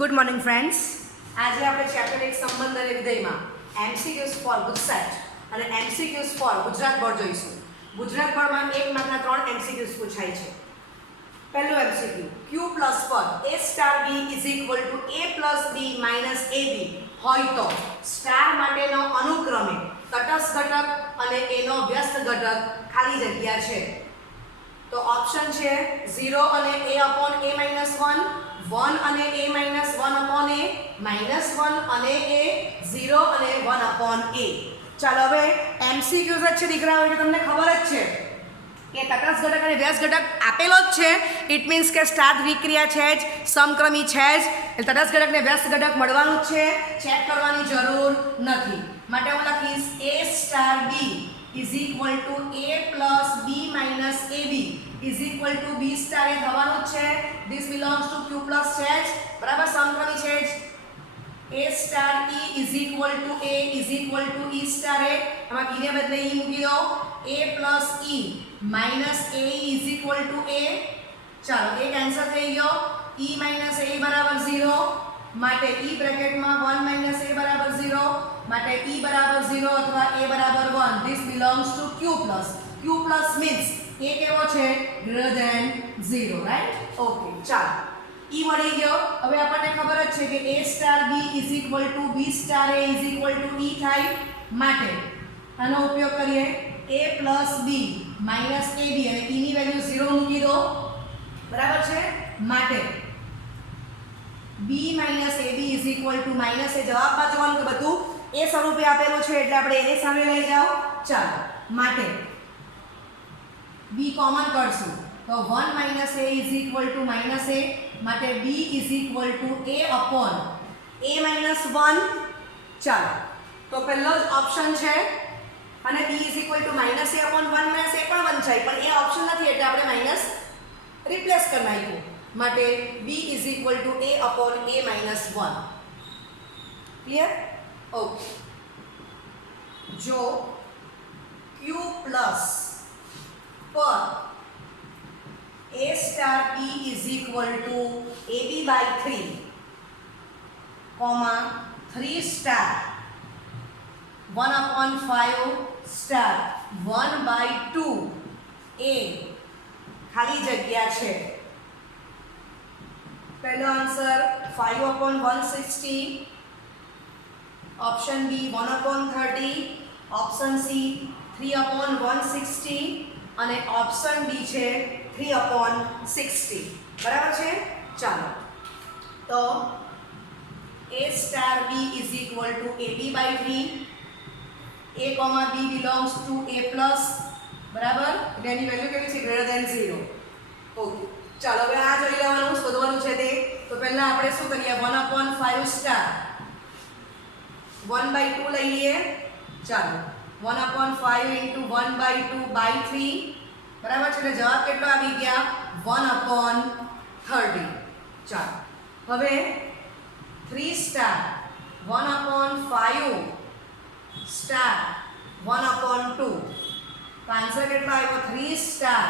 Good morning friends. આજે આપણે chapter 1 સંબંધ અને વિધેયમાં એમસીક્યુઝ ફોર ગુજસેટ અને એમસીક્યુઝ ફોર ગુજરાત બોર્ડ જોઈશું. ગુજરાત બોર્ડમાં 1 માર્કના 3 એમસીક્યુઝ પૂછાય છે. પહેલું એમસીક્યુ, q પ્લસ પર a star b is equal to a plus b minus ab હોય તો સ્ટાર માટેનો અનુક્રમે તટસ્થ ઘટક અને એનો વ્યસ્ત ઘટક ખાલી જગ્યા છે. તો ઓપ્શન છે 0 અને a અપોન a માઇનસ 1, 1 અને a minus 1 upon a, minus 1 અને a, 0 અને 1 અપોન a. ચાલો હવે એમસીક્યુઝ જ છે દીકરાઓ, એટલે તમને ખબર જ છે કે તટસ્થ ઘટક અને વ્યસ્ત ઘટક આપેલો જ છે. ઇટ મીન્સ કે સ્ટાર દ્વિક્રિયા છે જ, સમક્રમી છે જ, એટલે તટસ્થ ઘટક ને વ્યસ્ત ઘટક મળવાનું જ છે. ચેક કરવાની જરૂર નથી. માટે હું લખીશ a star b is equal to a plus b minus ab is equal to b star એ થવાનું જ છે. this belongs to q plus છે જ, બરાબર, સમક્રમી છે જ. a star e is equal to a is equal to e star a, આમાં e ને બદલે e મૂકી દો. a plus e minus a is equal to a. ચાલો એ કેન્સલ થઈ ગયો. e minus a બરાબર 0, માટે e બ્રેકેટમાં 1 minus a બરાબર 0, માટે e બરાબર 0 અથવા a બરાબર 1. this belongs to q plus. q plus means a કેવો છે? greater than 0, right? ઓકે, ચાલો e મળી ગયો. હવે આપણને ખબર જ છે કે a star b is equal to b star a is equal to e થાય. માટે આનો ઉપયોગ કરીએ. a plus b minus ab અને e ની વેલ્યુ 0 મૂકી દો, બરાબર છે. માટે b minus ab is equal to minus a. જવાબમાં જોવાનું કે બધું એ સ્વરૂપે આપેલું છે એટલે આપણે એને સામે લઈ જાઓ. ચાલો, માટે b કોમન કરશું તો 1 minus a is equal to minus a, માટે b is equal to a upon a minus 1. ચાલો, તો પહેલો જ ઓપ્શન છે અને b is equal to minus a upon 1 minus a પણ વંચાય, પણ એ ઓપ્શન નથી એટલે આપણે માઇનસ રિપ્લેસ કરી નાખ્યું. માટે b is equal to a upon a minus 1. Clear? Okay. જો q પ્લસ પર a star b is equal to ab by 3, 3 star 1 upon 5 star 1 by 2 a ખાલી જગ્યા છે. પહેલો answer 5 upon 160, option B 1 upon 30, option C 3 upon 160 અને option D છે 3 upon 60. બરાબર છે? ચાલો, તો a star b is equal to ab by 3, a b belongs to a plus, બરાબર, એની વેલ્યુ કેવી છે? Greater than 0. ઓકે, ચાલો હવે આ જોઈ લેવાનું, શોધવાનું છે તે. તો પહેલા આપણે શું કરીએ? 1 upon 5 સ્ટાર 1 by 2 લઈ લઈએ. ચાલો, 1 upon 5 into 1 by 2 by 3, બરાબર છે. એટલે જવાબ કેટલો આવી ગયા? 1 upon 30. ચાલો, હવે 3 સ્ટાર 1 upon 5 સ્ટાર 1 upon 2, તો આન્સર કેટલો આવ્યો? 3 સ્ટાર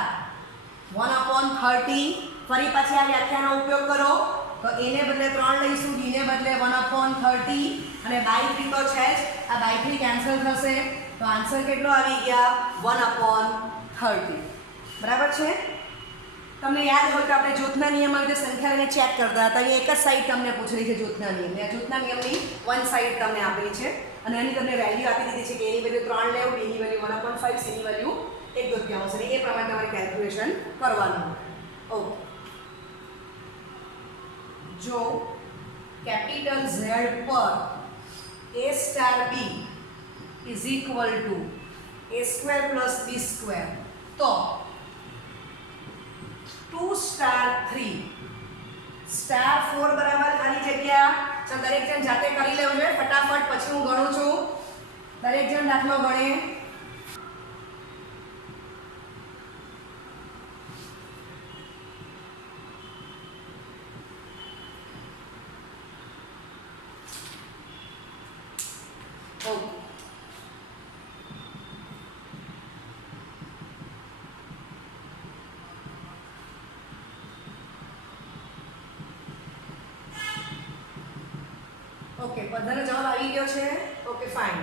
1 upon 30. ફરી પાછી આ વ્યાખ્યાનો ઉપયોગ કરો તો એને બદલે 3 લઈશું, b ને બદલે 1 upon 30 અને બાય 3 તો છે જ, આ બાય 3 કેન્સલ થશે. તો આન્સર કેટલો આવી ગયા? 1 upon 30. બરાબર છે? તમને યાદ હોય તો આપણે જૂથના નિયમમાં રીતે સંખ્યા લઈને ચેક કરતા હતા. અહીંયા એક જ સાઈડ તમને પૂછેલી છે જૂથના નિયમ. આ જૂથના નિયમની વન સાઈડ તમને આપેલી છે અને એની તમને વેલ્યુ આપી દીધી છે કે એની વેલ્યુ 3 લેવું, b ની વેલ્યુ 1 upon 5, c ની વેલ્યુ 1/3 અને એ પ્રમાણે તમારે કેલ્ક્યુલેશન કરવાનું. ઓકે. જો કેપિટલ Z પર a star b is equal to a square plus b square, તો 2 સ્ટાર 3 સ્ટાર 4 બરાબર ખાલી જગ્યા. ચાલો દરેક જણ જાતે કરી લેવું જોઈએ ફટાફટ, પછી હું ગણું છું. દરેક જણ દાખલો ગણે. ઓકે, ઓકે, બધાનો જવાબ આવી ગયો છે. Okay fine.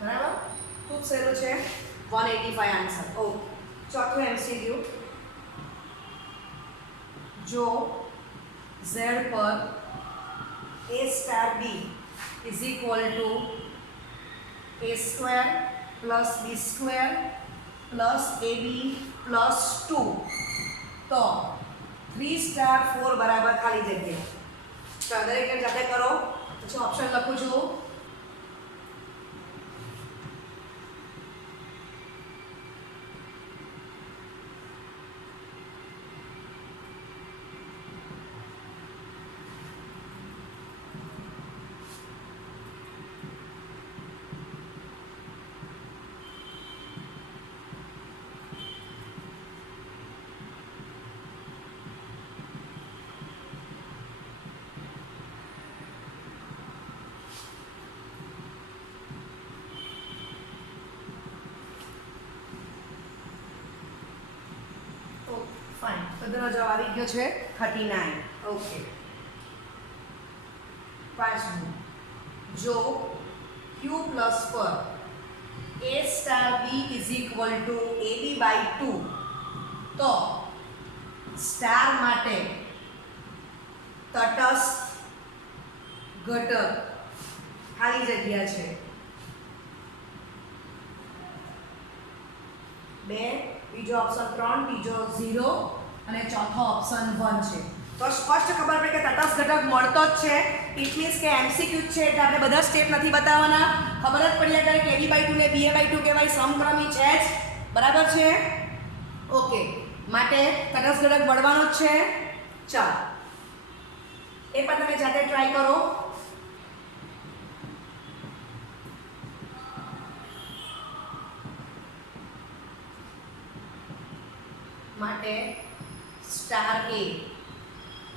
બરાબર, ખૂબ સહેલું છે. 185 આન્સર. ઓકે, ચોથું MCQ. જો z પર a star b is equal to a square plus b square plus ab plus 2, તો 3 સ્ટાર 4 બરાબર ખાલી જગ્યા. ચાલો દરેક જણ જાતે કરો. પછી ઓપ્શન લખું છું. ફાઇન, બધાનો જવાબ આવી ગયો છે 39. ઓકે, પાંચમું. જો q પ્લસ પર a star b is equal to ab by 2, તો સ્ટાર માટે તટસ્થ ઘટક ખાલી જગ્યા છે 2, બીજો ઓપ્શન 3, ત્રીજો 0 અને ચોથો ઓપ્શન 1 છે. તો સ્પષ્ટ ખબર પડે કે તટસ્થ ઘટક મળતો જ છે. ઇટ મીન્સ કે MCQ છે એટલે આપણે બધા સ્ટેપ નથી બતાવવાના. ખબર જ પડ્યા કરે કે AB બાય 2 ને BA બાય 2 કહેવાય, સમક્રમી છે જ. બરાબર છે? ઓકે, માટે તટસ્થ ઘટક મળવાનો જ છે. ચાલો એ પણ તમે જાતે ટ્રાય કરો. માટે સ્ટાર A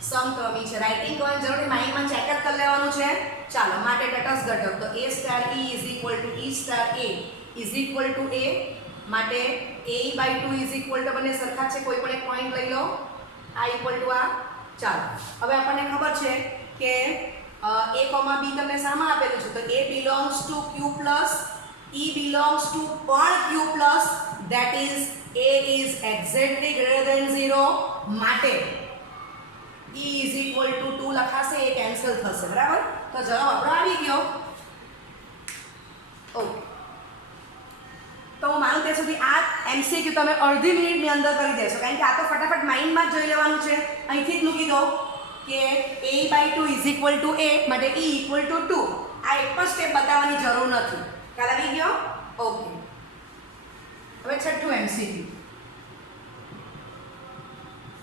સમક્રમી છે. રાઇટિંગ કરવાની જરૂર નહીં, માઇન્ડમાં ચેક જ કરી લેવાનું છે. ચાલો, માટે તટસ્થ ઘટક તો A star E is equal to E star A is equal to A. માટે A by 2 is equal to, બંને સરખા છે, કોઈ પણ એક પોઈન્ટ લઈ લો. આ ઇક્વલ ટુ આ. ચાલો, હવે આપણને ખબર છે કે A, B તમને સામા આપેલું છે, તો A belongs to Q plus, E belongs to પણ Q plus, that is A is exactly greater than 0. માટે E is equal to 2 લખાશે, એ કેન્સલ થશે. બરાબર, તો જવાબ આપણો આવી ગયો. ઓકે, તો હું માનું ત્યાં સુધી આ MCQ તમે અડધી મિનિટની અંદર કરી દેશો, કારણ કે આ તો ફટાફટ માઇન્ડમાં જ જોઈ લેવાનું છે. અહીંથી જ મૂકી દો કે A by 2 is equal to A, માટે E ઇક્વલ ટુ 2. આ એક પણ સ્ટેપ બતાવવાની જરૂર નથી. ખ્યાલ આવી ગયો? ઓકે, હવે છઠ્ઠું MCQ.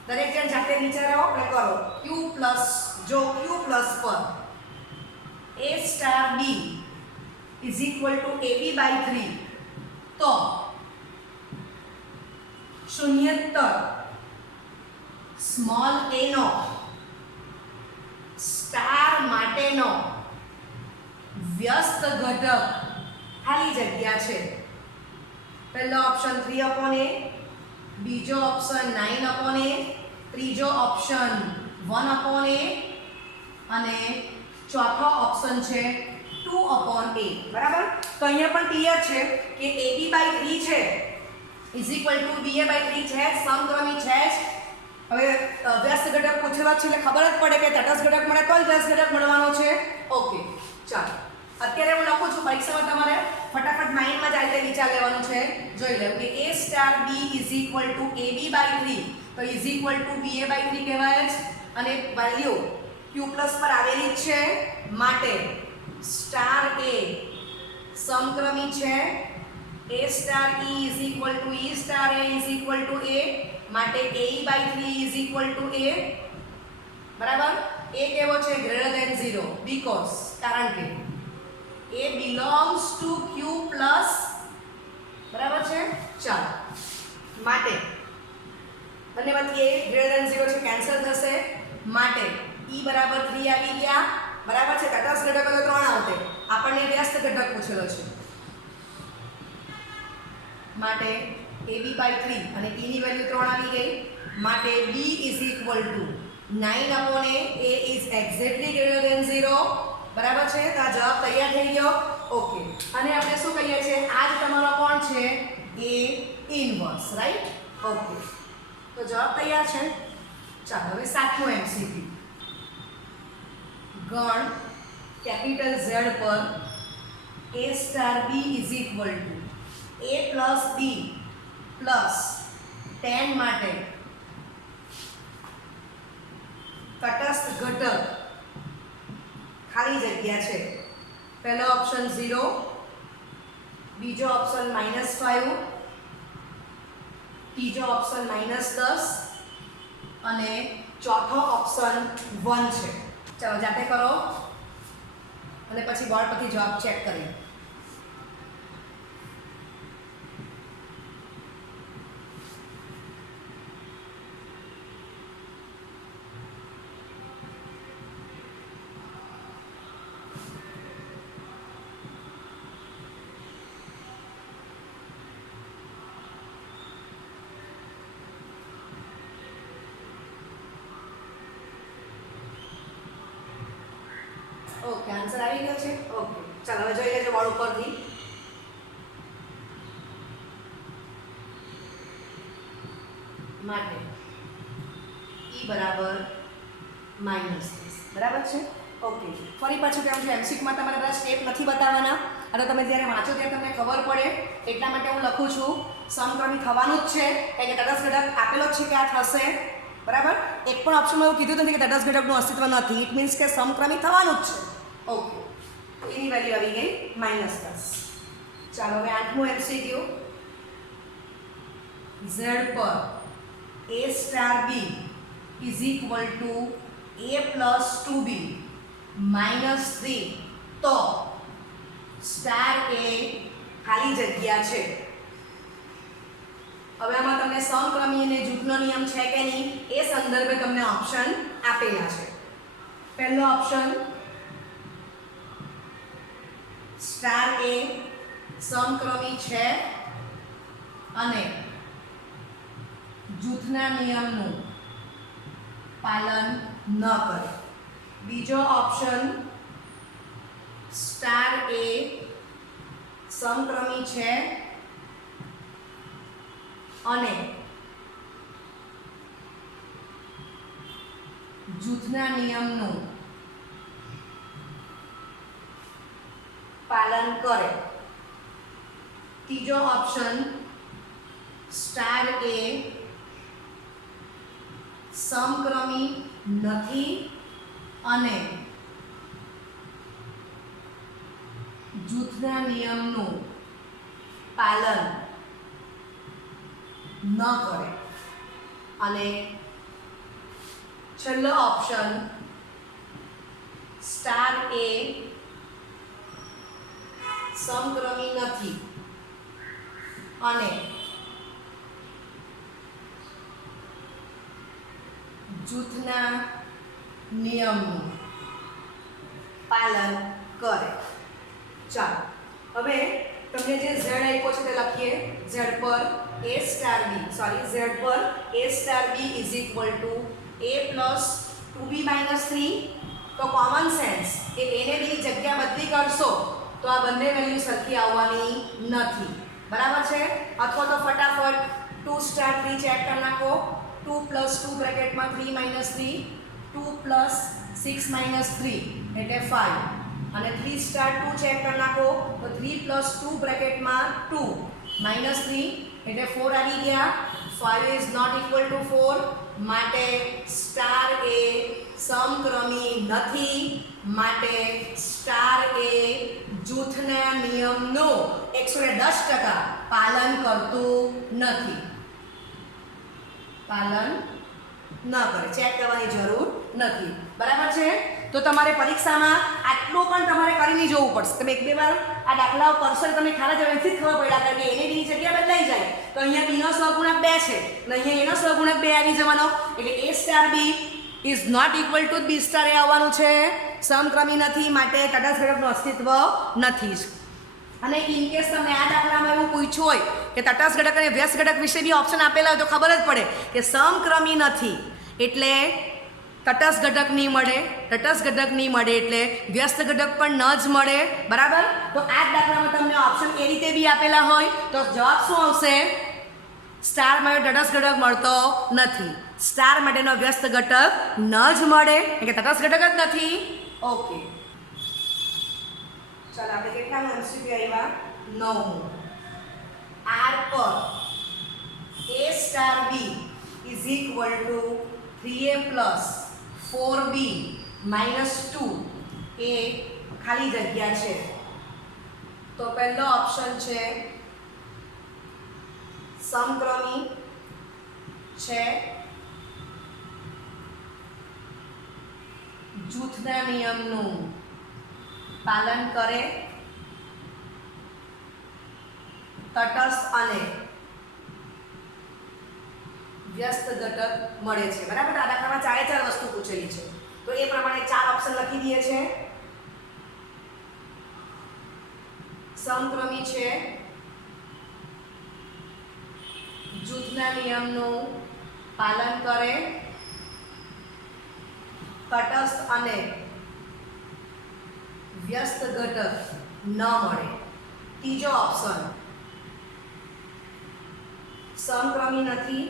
દરેક જણ જાતે વિચારો અને કરો. Q પ્લસ, જો Q પ્લસ પર A star B is equal to AB by 3, તો શૂન્યતર સ્મોલ a નો સ્ટાર માટેનો વ્યસ્ત ઘટક ખાલી જગ્યા છે. પહેલો ઓપ્શન 3/a, બીજો ઓપ્શન 9/a, ત્રીજો ઓપ્શન 1/a અને ચોથો ઓપ્શન છે 2/a. બરાબર, તો અહીંયા પણ ક્લિયર છે કે AB બાય 3 છે is equal to BA by 3 છે, સમક્રમી છે જ. હવે વ્યસ્ત ઘટક પૂછેલા છે એટલે ખબર જ પડે કે તટસ્થ ઘટક મળે તો જ વ્યસ્ત ઘટક મળવાનો છે. ઓકે, ચાલો અત્યારે હું લખું છું, પરીક્ષામાં તમારે ફટાફટ માઇન્ડમાં જ આ રીતે વિચાર લેવાનું છે. જોઈ લો કે A star B is equal to AB by 3, તો is equal to BA by 3 કહેવાય જ. અને વેલ્યુ Q પ્લસ પર આવેલી જ છે, માટે સ્ટાર A સમક્રમી છે. A star E is equal to E star A is equal to A, માટે AE by 3 is equal to A. બરાબર, A કેવો છે? ગ્રેટર ધેન 0, બીકોઝ, કારણ કે A belongs to Q plus. બરાબર છે? ચાલો, માટે બંને વચ્ચે A ગ્રેટર ધેન 0 છે, કેન્સલ થશે. માટે E બરાબર 3 આવી ગયા. બરાબર છે, તટસ્થ ઘટકો તો 3 આવતે, લખેલો છે માટે AB by 3 અને t ની વેલ્યુ 3 આવી ગઈ માટે B is equal to 9/a. A is exactly greater than 0. બરાબર છે? તો આ જવાબ તૈયાર થઈ ગયો. ઓકે, અને આપણે શું કહીએ છીએ? આ જ તમારો કોણ છે? A inverse, right? ઓકે, તો જવાબ તૈયાર છે. ચાલો હવે 7મો MCQ. ગણ કેપિટલ Z પર A star B is equal to A plus B plus 10 માટે તટસ્થ ઘટક ખાલી જગ્યા છે. પહેલો ઓપ્શન 0, બીજો ઓપ્શન -5, ત્રીજો ઓપ્શન -10 અને ચોથો ઓપ્શન 1 છે. ચાલો જાતે કરો અને પછી બોર્ડ પરથી જવાબ ચેક કરીએ. ઓકે, આન્સર આવી ગયો છે. ઓકે, ચાલો હવે જોઈ લેજો બોર્ડ ઉપરથી. માટે E બરાબર -30. બરાબર છે? ઓકે, ફરી પાછું કેમ છે, MCQમાં તમારે બધા સ્ટેપ નથી બતાવવાના, અને તમે જ્યારે વાંચો ત્યારે તમને ખબર પડે એટલા માટે હું લખું છું. સમક્રમી થવાનું જ છે, કારણ કે તટસ્થ ઘટક આપેલો જ છે કે આ થશે. બરાબર? એક પણ ઓપ્શનમાં એવું કીધું નથી કે તટસ્થ ઘટકનું અસ્તિત્વ નથી. ઇટ મીન્સ કે સમક્રમી થવાનું જ છે. ઓકે, એની વેલ્યુ આવી ગઈ -10. ચાલો હવે 8મો MCQ. Z પર A star B is equal to A plus 2B -3, તો સ્ટાર A ખાલી જગ્યા છે. હવે આમાં તમને સમક્રમી અને જૂથનો નિયમ છે કે નહીં એ સંદર્ભે તમને ઓપ્શન આપેલા છે. પહેલો ઓપ્શન સ્ટાર A સમક્રમી છે અને જૂથના નિયમનું પાલન ન કરે. બીજો ઓપ્શન સ્ટાર A સમક્રમી છે અને જૂથના નિયમનું પાલન કરે. ત્રીજો ઓપ્શન સ્ટાર A સમક્રમી નથી અને જૂથના નિયમનું પાલન ન કરે. અને છેલ્લો ઓપ્શન સ્ટાર A સમક્રમી નથી અને જૂથના નિયમનું પાલન કરે. ચાલો હવે તમને જે Z આપ્યો છે તે લખીએ. Z પર A star B is equal to A plus 2B minus 3. તો કોમન સેન્સ કે A ને B ની જગ્યા બદલી કરશો તો આ બંને વેલ્યુ સરખી આવવાની નથી. બરાબર છે? અથવા તો ફટાફટ 2 સ્ટાર 3 ચેક કરી નાખો. 2 plus 2 બ્રેકેટમાં 3 minus 3, 2 plus 6 minus 3 એટલે 5, અને 3 સ્ટાર 2 ચેક કરી નાખો તો 3 plus 2 બ્રેકેટમાં 2 minus 3 એટલે 4 આવી ગયા. 5 is not equal to 4 માટે સ્ટાર A સમક્રમી નથી. માટે સ્ટાર A જૂથના નિયમનું 110% પાલન કરતું નથી. પાલન ન કરે, ચેક કરવાની જરૂર નથી. બરાબર છે? તો તમારે પરીક્ષામાં આટલું પણ તમારે કરીને જોવું પડશે. તમે એક બે વાર આ દાખલાઓ કરશો એટલે તમને ખાલી વ્યવસ્થિત ખબર પડ્યા કારણ કે એને બીની જગ્યા બદલાઈ જાય. તો અહીંયા બીનો સહગુણક 2 છે અને અહીંયા એનો સહગુણક 2 આવી જવાનો એટલે A star B is not equal to B star A આવવાનું છે. સમક્રમી નથી માટે તટસ્થ ઘટકનું અસ્તિત્વ નથી જ. અને ઇન કેસ તમને આ દાખલામાં એવું પૂછ્યું હોય કે તટસ્થ ઘટક અને વ્યસ્ત ઘટક વિશે બી ઓપ્શન આપેલા હોય તો ખબર જ પડે કે સમક્રમી નથી એટલે તટસ્થ ઘટક નહીં મળે, તટસ્થ ઘટક નહીં મળે એટલે વ્યસ્ત ઘટક પણ ન જ મળે, બરાબર. તો આ જ દાખલામાં તમને ઓપ્શન એ રીતે બી આપેલા હોય તો જવાબ શું આવશે? સ્ટાર માટે તટસ્થ ઘટક મળતો નથી, સ્ટાર માટેનો વ્યસ્ત ઘટક ન જ મળે કે તટસ્થ ઘટક જ નથી. ઓકે, ચાલો આપણે કેટલામું MCQ આવ્યા? 9મું. R પર A star B is equal two 3A plus 4B minus 2 એ ખાલી જગ્યા છે. તો પહેલો ઓપ્શન છે સમક્રમી છે, જૂથના નિયમનું પાલન કરે, તટસ્થ અને વ્યસ્ત ઘટક મળે છે, બરાબર. આ દાખલામાં 4 વસ્તુ પૂછેલી છે તો એ પ્રમાણે 4 ઓપ્શન લખી દઈએ છે. સમક્રમી છે, જૂથના નિયમનું પાલન કરે, તટસ્થ અને વ્યસ્ત ઘટક ન મળે. ત્રીજો ઓપ્શન સમક્રમી નથી,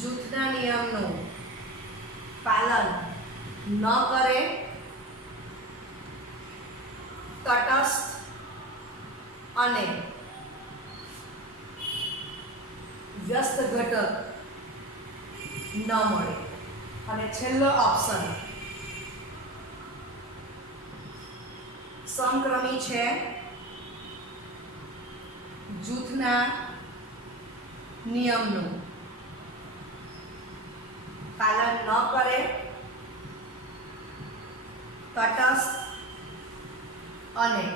જૂથના નિયમનું પાલન ન કરે, તટસ્થ અને વ્યસ્ત ઘટક ન મળે. અને છેલ્લો ઓપ્શન સમક્રમી છે, જૂથના નિયમનું પાલન ન કરે, તટસ્થ અને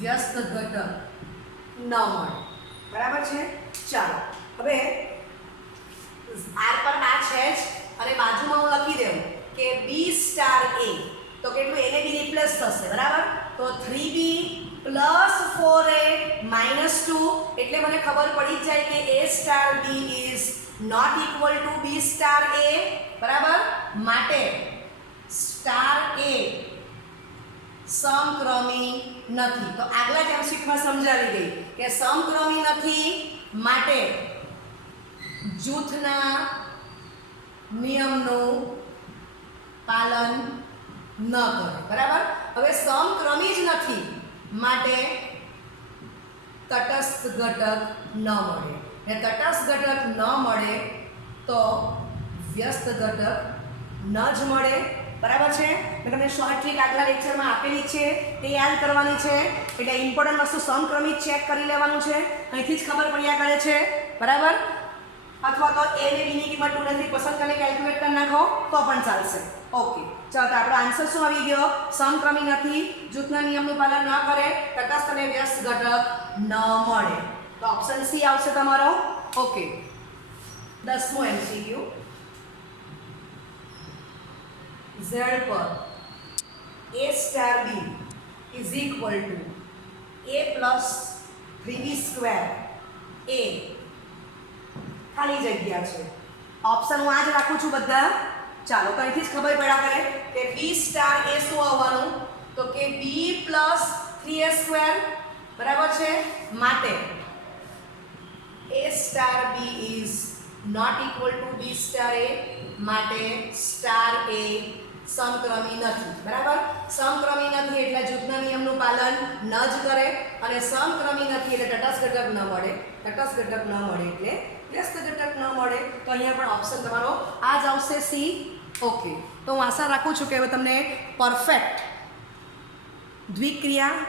વ્યસ્ત ઘટક ન મળે, બરાબર છે. ચાલો હવે R પર આ છે જ અને બાજુમાં હું લખી દઉં કે B સ્ટાર A તો કેટલું એને બી રિપ્લેસ થશે, બરાબર. તો 3B પ્લસ 4A માઇનસ 2 એટલે મને ખબર પડી જ જાય કે A star B is not equal to B star A, બરાબર. માટે સ્ટાર A સમક્રમી નથી. તો આગલા જ MCQમાં સમજાવી ગઈ કે સમક્રમી નથી માટે જૂથના નિયમનું પાલન ન કરે, બરાબર. હવે સમક્રમી જ નથી માટે તટસ્થ ઘટક ન મળે, ને તટસ્થ ઘટક ન મળે તો વ્યસ્ત ઘટક ન જ મળે, બરાબર છે. મેં તમને શોર્ટ ટ્રીક આગલા લેક્ચરમાં આપેલી છે તે યાદ કરવાની છે. એટલે ઇમ્પોર્ટન્ટ વસ્તુ સમક્રમી ચેક કરી લેવાનું છે, અહીંથી જ ખબર પડ્યા કરે છે, બરાબર. અથવા તો A ને B ની કિંમત 2 ને 3 પસંદ કરીને કેલ્ક્યુલેટ કરી નાખો તો પણ ચાલશે. ઓકે, ચાલો તો આપણો આન્સર શું આવી ગયો? સમક્રમી નથી, જૂથના નિયમનું પાલન ન કરે, તટસ્થ અને વ્યસ્ત ઘટક ન મળે. તો ઓપ્શન સી આવશે તમારો. ઓકે, 10મું MCQ. Z પર A star B is equal to A plus 3B square A ખાલી જગ્યા છે. ઓપ્શન હું આ જ રાખું છું બધા. ચાલો તો અહીંથી જ ખબર પડ્યા કરે કે B સ્ટાર A શું આવવાનું? તો કે B પ્લસ 3A સ્ક્વેર, બરાબર છે. માટે A star B is not equal to B star A, માટે સ્ટાર A સમક્રમી નથી, બરાબર. સમક્રમી નથી એટલે જૂથના નિયમનું પાલન ન જ કરે, અને સમક્રમી નથી એટલે તટસ્થ ઘટક ન મળે, તટસ્થ ઘટક ન મળે એટલે વ્યસ્ત ઘટક ન મળે. તો અહીંયા પણ ઓપ્શન તમારો આ જ આવશે, સી. ઓકે, તો હું આશા રાખું છું કે હવે તમને પરફેક્ટ દ્વિક્રિયા,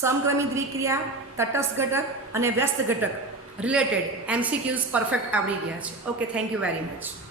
સમક્રમી દ્વિક્રિયા, તટસ્થ ઘટક અને વ્યસ્ત ઘટક રિલેટેડ MCQs પરફેક્ટ આવડી ગયા છે. Okay, thank you very much.